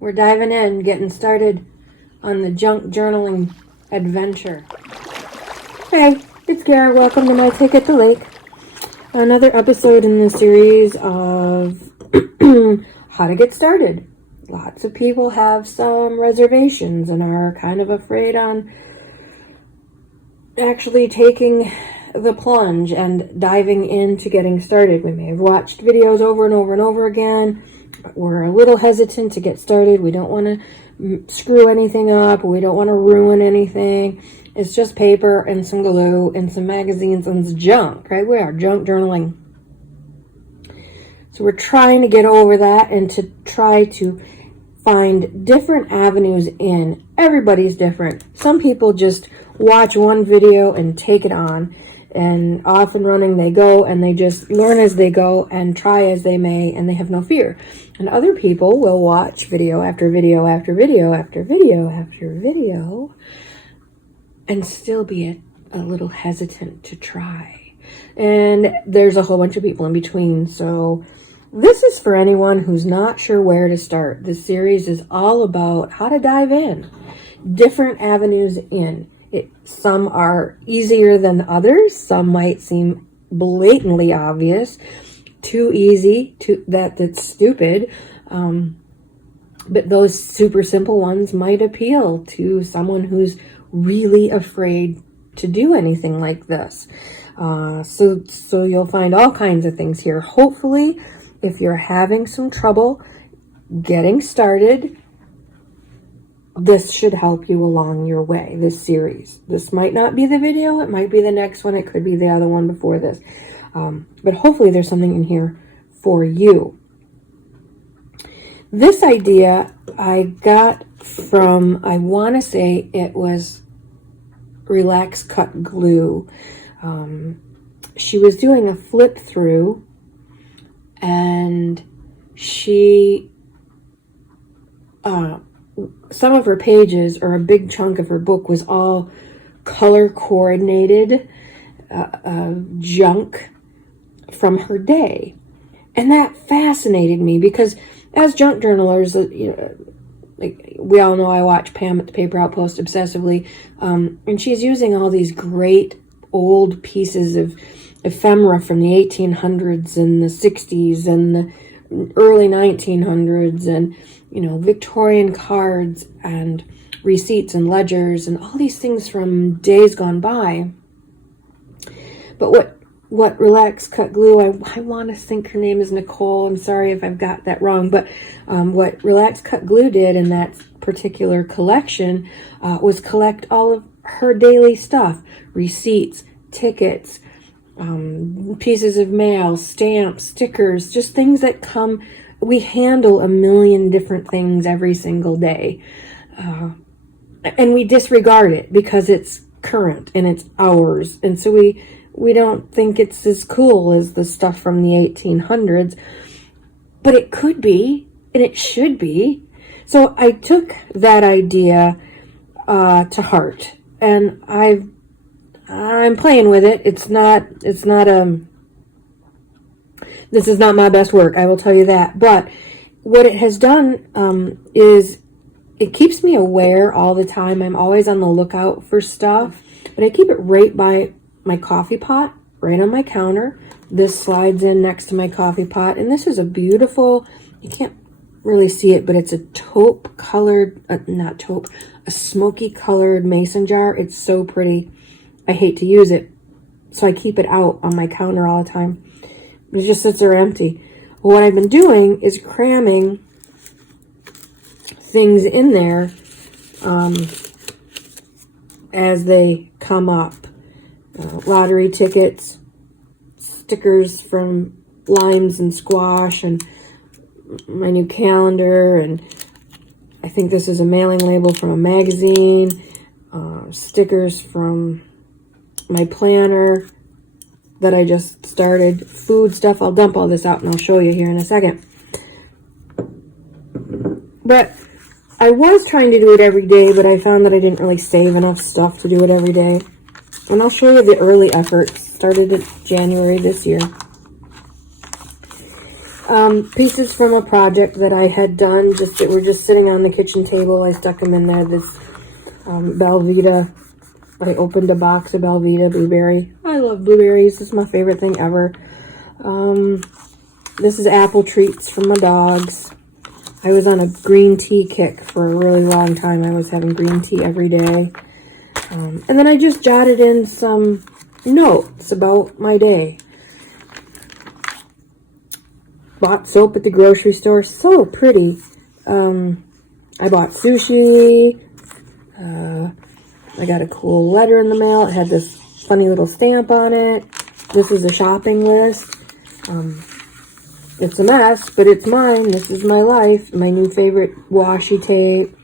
We're diving in, getting started on the junk journaling adventure. Hey, it's Gara. Welcome to My Take at the Lake. Another episode in the series of how to get started. Lots of people have some reservations and are kind of afraid on actually taking the plunge and diving into getting started. We may have watched videos over and over and over again. We're a little hesitant to get started. We don't want to screw anything up. We don't want to ruin anything. It's just paper and some glue and some magazines and some junk, right? We are junk journaling. So we're trying to get over that and to try to find different avenues in. Everybody's different. Some people just watch one video and take it on, and off and running they go, and they just learn as they go and try as they may, and they have no fear. And other people will watch video after video after video after video after video and still be a little hesitant to try. And there's a whole bunch of people in between. So this is for anyone who's not sure where to start. This series is all about how to dive in, different avenues in. Some are easier than others. Some might seem blatantly obvious, too easy, that's stupid. But those super simple ones might appeal to someone who's really afraid to do anything like this. So you'll find all kinds of things here. Hopefully, if you're having some trouble getting started, this should help you along your way, this series. This might not be the video. It might be the next one. It could be the other one before this. But hopefully there's something in here for you. This idea I got from, I want to say it was Relax Cut Glue. She was doing a flip through, and she... some of her pages, or a big chunk of her book, was all color coordinated junk from her day. And that fascinated me because as junk journalers, like we all know, I watch Pam at the Paper Outpost obsessively, and she's using all these great old pieces of ephemera from the 1800s and the 60s and the early 1900s, and Victorian cards and receipts and ledgers and all these things from days gone by. But what Relax Cut Glue, I want to think her name is Nicole. I'm sorry if I've got that wrong. But what Relax Cut Glue did in that particular collection was collect all of her daily stuff, receipts, tickets, pieces of mail, stamps, stickers, just things that come. We handle a million different things every single day. And we disregard it because it's current and it's ours. And so we don't think it's as cool as the stuff from the 1800s. But it could be, and it should be. So I took that idea to heart. And I'm playing with it. This is not my best work, I will tell you that. But what it has done is it keeps me aware all the time. I'm always on the lookout for stuff. But I keep it right by my coffee pot, right on my counter. This slides in next to my coffee pot. And this is a beautiful, you can't really see it, but it's a taupe colored, a smoky colored mason jar. It's so pretty. I hate to use it, so I keep it out on my counter all the time. It just sits there empty. What I've been doing is cramming things in there as they come up. Lottery tickets, stickers from limes and squash, and my new calendar, and I think this is a mailing label from a magazine, stickers from my planner that I just started, food stuff. I'll dump all this out and I'll show you here in a second. But I was trying to do it every day, but I found that I didn't really save enough stuff to do it every day. And I'll show you the early efforts. Started in January this year. Pieces from a project that I had done, that were just sitting on the kitchen table. I stuck them in there. This Belvita. I opened a box of Belvita blueberry. I love blueberries. This is my favorite thing ever. This is apple treats from my dogs. I was on a green tea kick for a really long time. I was having green tea every day. And then I just jotted in some notes about my day. Bought soap at the grocery store. So pretty. I bought sushi. I got a cool letter in the mail. It had this funny little stamp on it. This is a shopping list. It's a mess, but it's mine. This is my life. My new favorite washi tape.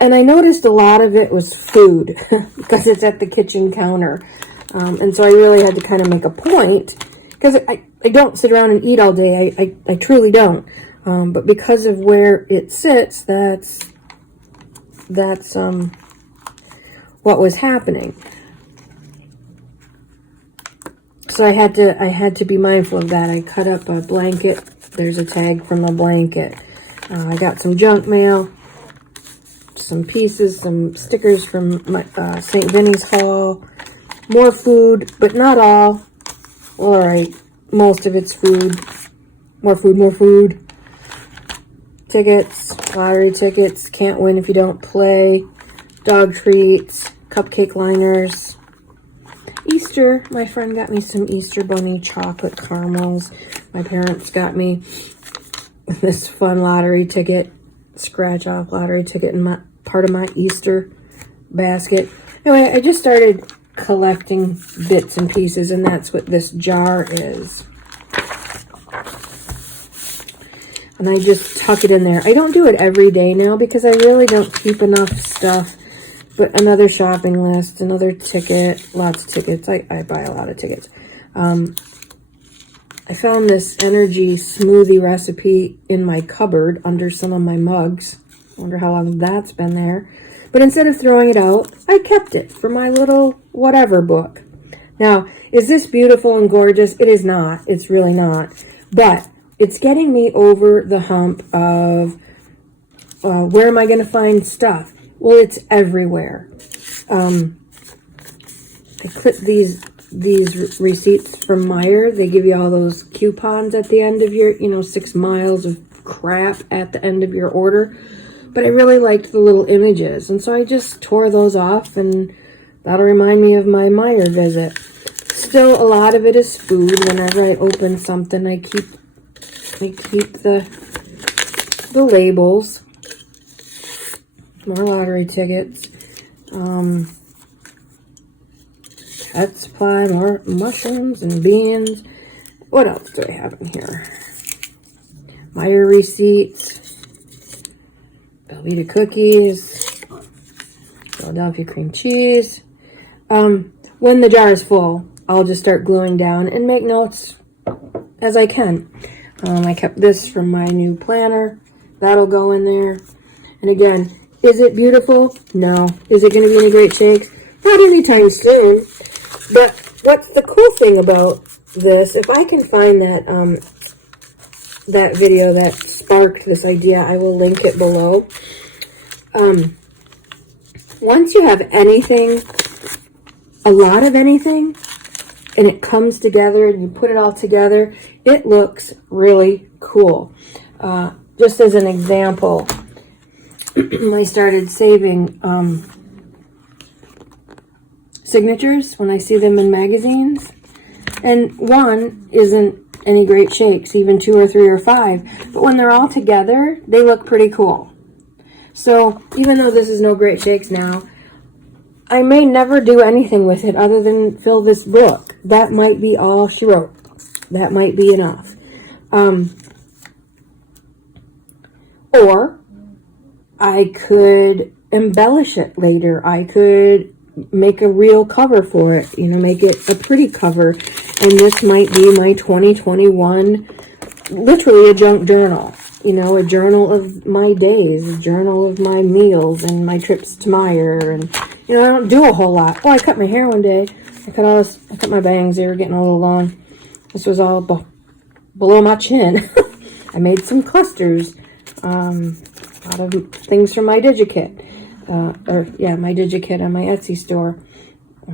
And I noticed a lot of it was food because it's at the kitchen counter. And so I really had to kind of make a point, because I don't sit around and eat all day. I truly don't. But because of where it sits, that's what was happening. So I had to be mindful of that. I cut up a blanket. There's a tag from the blanket. I got some junk mail, some pieces, some stickers from my St. Vinny's haul, more food, but not all. All right, most of it's food. More food. Tickets, lottery tickets, can't win if you don't play, dog treats, cupcake liners. Easter, my friend got me some Easter Bunny chocolate caramels. My parents got me this fun lottery ticket, scratch off lottery ticket in my part of my Easter basket. Anyway, I just started collecting bits and pieces, and that's what this jar is. And I just tuck it in there. I don't do it every day now because I really don't keep enough stuff. But another shopping list, another ticket, lots of tickets. I buy a lot of tickets. I found this energy smoothie recipe in my cupboard under some of my mugs. I wonder how long that's been there. But instead of throwing it out, I kept it for my little whatever book. Now, is this beautiful and gorgeous? It is not. It's really not. But it's getting me over the hump of where am I going to find stuff? Well, it's everywhere. I clipped these receipts from Meijer. They give you all those coupons at the end of your, 6 miles of crap at the end of your order. But I really liked the little images, and so I just tore those off, and that'll remind me of my Meijer visit. Still, a lot of it is food. Whenever I open something, I keep the labels. More lottery tickets. Pet supply, more mushrooms and beans. What else do I have in here? Meijer receipts. Velveeta cookies. Philadelphia cream cheese. When the jar is full, I'll just start gluing down and make notes as I can. I kept this from my new planner. That'll go in there. And again, is it beautiful? No. Is it going to be any great shakes? Not anytime soon. But what's the cool thing about this, if I can find that that video that sparked this idea, I will link it below. Once you have anything, a lot of anything, and it comes together and you put it all together, it looks really cool. Just as an example, I started saving signatures when I see them in magazines. And one isn't any great shakes, even 2 or 3 or 5. But when they're all together, they look pretty cool. So even though this is no great shakes now, I may never do anything with it other than fill this book. That might be all she wrote. That might be enough. Or I could embellish it later. I could make a real cover for it, make it a pretty cover. And this might be my 2021, literally a junk journal, a journal of my days, a journal of my meals and my trips to Meijer. And, I don't do a whole lot. Oh, I cut my hair one day. I cut my bangs. They were getting a little long. This was all below my chin. I made some clusters out of things from my DigiKit. My DigiKit on my Etsy store.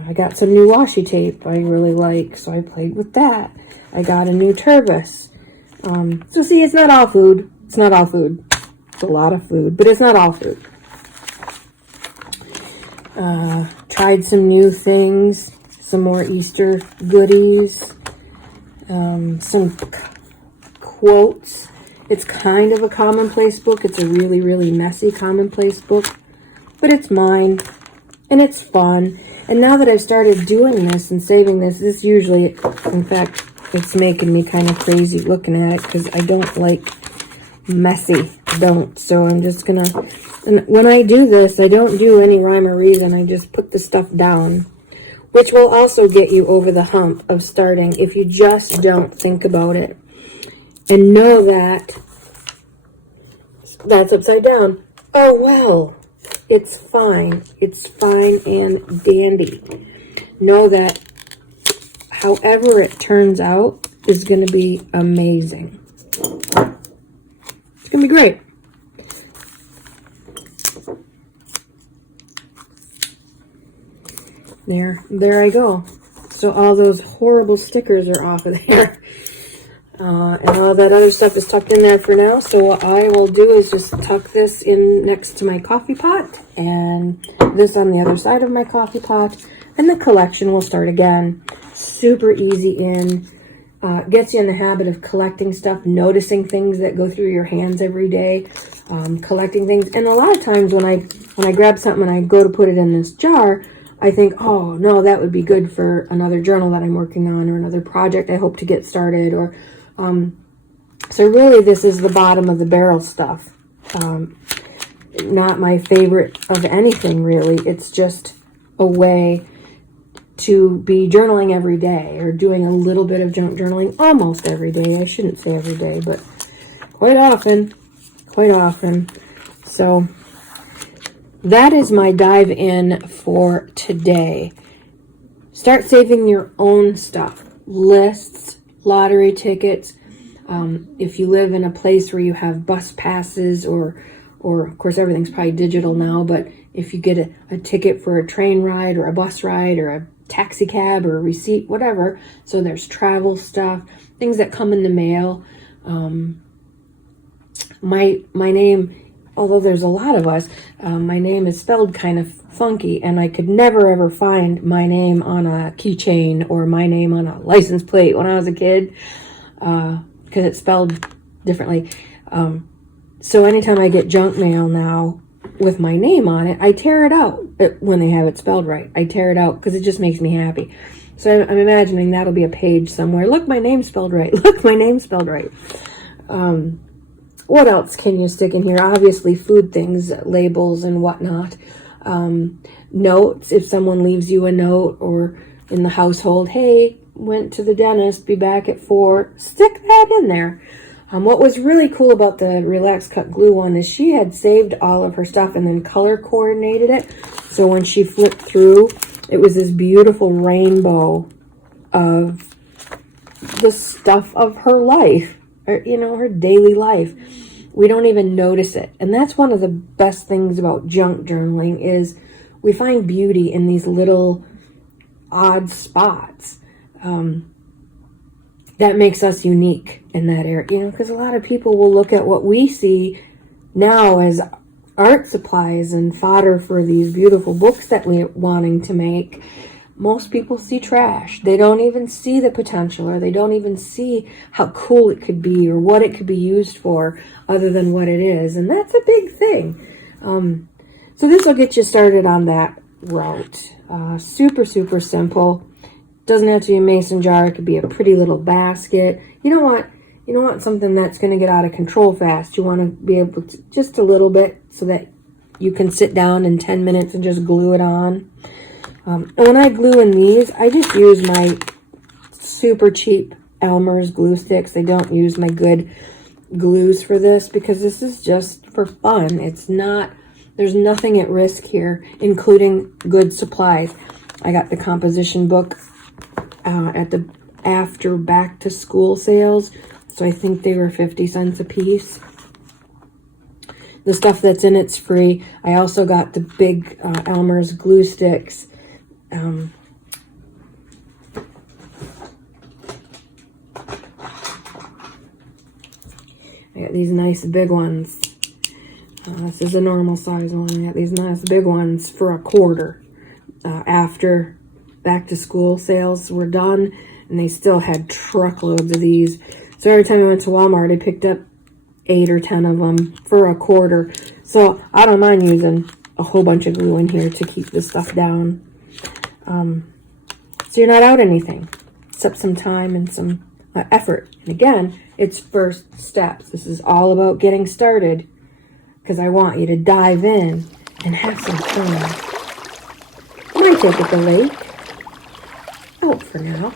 I got some new washi tape I really like, so I played with that. I got a new turbis. So see, it's not all food. It's not all food. It's a lot of food, but it's not all food. Tried some new things, some more Easter goodies, some quotes. It's kind of a commonplace book. It's a really, really messy commonplace book, but it's mine, and it's fun. And now that I've started doing this and saving this usually, in fact, it's making me kind of crazy looking at it because I don't like messy. So I'm just gonna, and when I do this, I don't do any rhyme or reason. I just put the stuff down, which will also get you over the hump of starting if you just don't think about it. And know that that's upside down. Oh, well, it's fine. It's fine and dandy. Know that however it turns out is going to be amazing. It's going to be great. There I go. So all those horrible stickers are off of there. And all that other stuff is tucked in there for now. So what I will do is just tuck this in next to my coffee pot and this on the other side of my coffee pot. And the collection will start again. Super easy in. Gets you in the habit of collecting stuff, noticing things that go through your hands every day, collecting things. And a lot of times when I grab something and I go to put it in this jar, I think, oh, no, that would be good for another journal that I'm working on or another project I hope to get started. Or so really this is the bottom of the barrel stuff. Not my favorite of anything, really. It's just a way to be journaling every day or doing a little bit of junk journaling almost every day. I shouldn't say every day, but quite often. So that is my dive in for today. Start saving your own stuff. Lists, lottery tickets. If you live in a place where you have bus passes or of course everything's probably digital now, but if you get a ticket for a train ride or a bus ride or a taxi cab or a receipt, whatever. So there's travel stuff, things that come in the mail. My name, although there's a lot of us, my name is spelled kind of funky, and I could never ever find my name on a keychain or my name on a license plate when I was a kid, because it's spelled differently. So anytime I get junk mail now with my name on it, I tear it out when they have it spelled right. I tear it out because it just makes me happy. So I'm imagining that'll be a page somewhere. Look, my name's spelled right. Look, my name's spelled right. What else can you stick in here? Obviously, food things, labels and whatnot. Notes, if someone leaves you a note, or in the household, hey, went to the dentist, be back at 4. Stick that in there. What was really cool about the Relax Cut Glue one is she had saved all of her stuff and then color coordinated it. So when she flipped through, it was this beautiful rainbow of the stuff of her life, or, her daily life. We don't even notice it. And that's one of the best things about junk journaling is we find beauty in these little odd spots. That makes us unique in that area, because a lot of people will look at what we see now as art supplies and fodder for these beautiful books that we're wanting to make. Most people see trash. They don't even see the potential, or they don't even see how cool it could be or what it could be used for other than what it is. And that's a big thing. So this will get you started on that route. Super, super simple. Doesn't have to be a mason jar. It could be a pretty little basket. You don't want something that's going to get out of control fast. You want to be able to just a little bit so that you can sit down in 10 minutes and just glue it on. And when I glue in these, I just use my super cheap Elmer's glue sticks. I don't use my good glues for this because this is just for fun. There's nothing at risk here, including good supplies. I got the composition book at the after back to school sales. So I think they were 50 cents a piece. The stuff that's in it's free. I also got the big Elmer's glue sticks. I got these nice big ones. This is a normal size one. I got these nice big ones for $1/4. After back to school sales were done, and they still had truckloads of these. So every time I went to Walmart, I picked up 8 or 10 of them for $1/4. So I don't mind using a whole bunch of glue in here to keep this stuff down. So you're not out anything, except some time and some effort. And again, it's first steps. This is all about getting started, because I want you to dive in and have some fun. My take at the lake. Out for now.